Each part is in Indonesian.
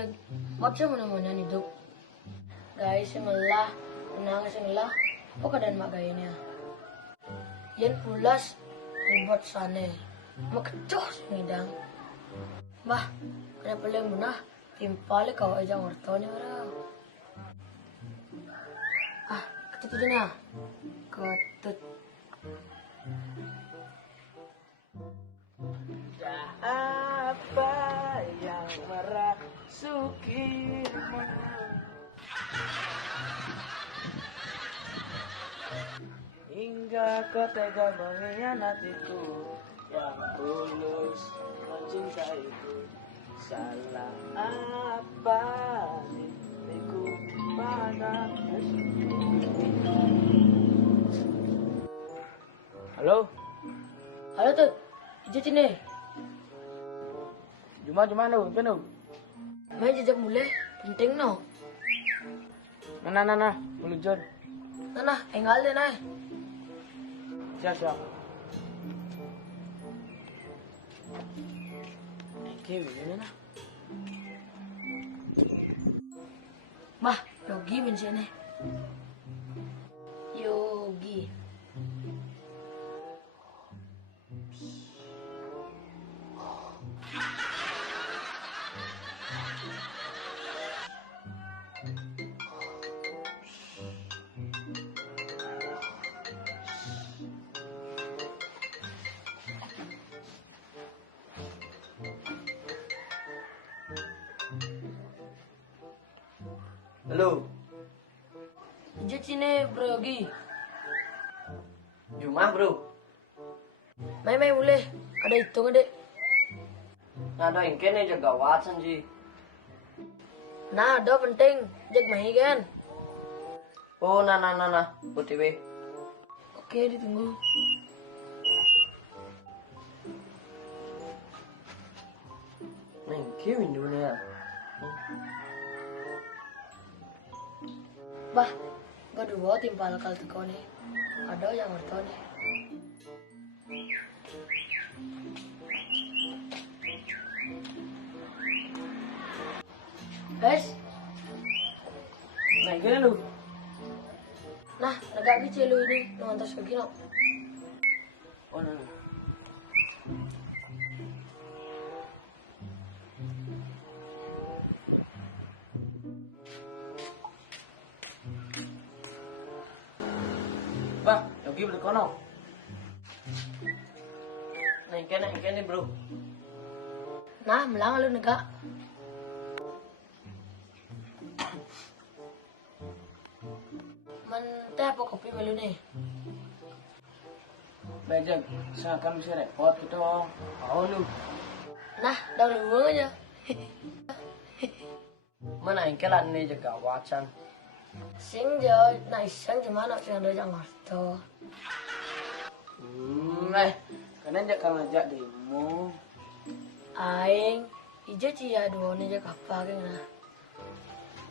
jag macam namanya hidup. Guys, sengelah, menang sengelah, keadaan mak gayanya. Yen pulas, ribet sana, makecoh ngidang. Bah, kenapa paling munah, timpal kau aja ngortone ora. Ah, ketut aja nah, ketut. Apa yang merasukimu? Hingga kau tega mengkhianatiku yang tulus mencintaiku. Salah apa diriku pada Halo? Halo tuh, ije sini. Cuma lu, kenu. Main jejak mulai, penting no. Nah, meluncur. Nah, engal deh nah. Siap. Oke, begini nah. Bah, Yogi mention Yogi. Halo. Ije sini bro Yogi. Jumah, Bro. Main boleh. Ada hitung dek. Nah, ada yang kene jaga Watson sih. Nah, ada penting. Jag main kan. Oh, nah. OTW. Oke, ditunggu. Nah, Kevin dulu ya. Bah, gak dua timpal kal teko nih. Ada yang ngerti nih. Guys, Nah, gini lu. nah, negak kecil lu ini, lu ngantos ke kino. Oh, nah. Bah, Yogi beli kono. Nah, kene, Bro. Nah, melang lu negak. Menteh apa kopi melu nih? Bejek, seakan bisa repot gitu. Oh, lu. Nah, dah lu aja. Mana yang kelan nih jaga Watson. Sing jo, nah iseng gimana sih ada yang ngerti. Karena dia kan ngajak demo. Aing, ijo cia dua nih jak apa kena.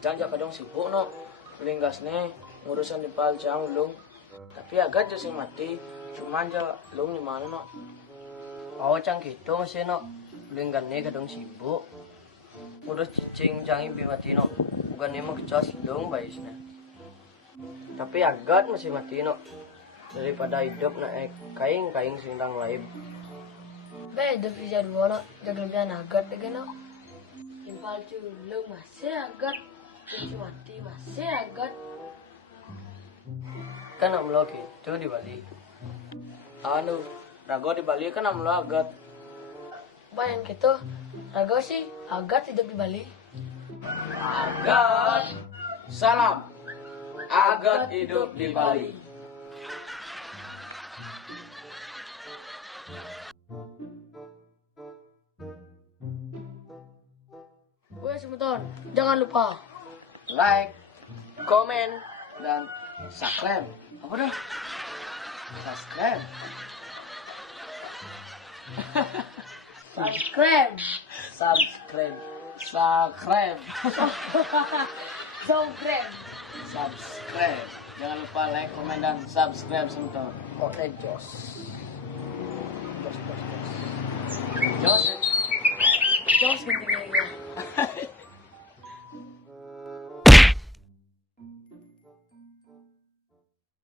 Jangan kadang sibuk no. Linggas nih ngurusan di palcang ulung. Tapi agak jauh mati. Cuman aja lung di mana no. Oh cang gitu masih no. Linggas nih kadang sibuk. Ngurus cicing jangan mati no. Bukan nih mau kecas lung baisnya. Tapi agak masih mati no. Daripada hidup na kaing sindang laib. Beda bisa dua no, jaga lebih agat deh no. Impal culung masih agat, cuci mati masih agat. Kan amlo gitu di Bali. Anu, rago di Bali kan amlo agat. Bayang gitu, raga sih agat hidup di Bali. Agat. Salam. Agat hidup di Bali. Gue sebentar, jangan lupa Like, komen, dan subscribe. Apa dah? Subscribe. subscribe. Subscribe. Subscribe. Jangan lupa like, komen, dan subscribe sebentar. Oke, Jos. Jos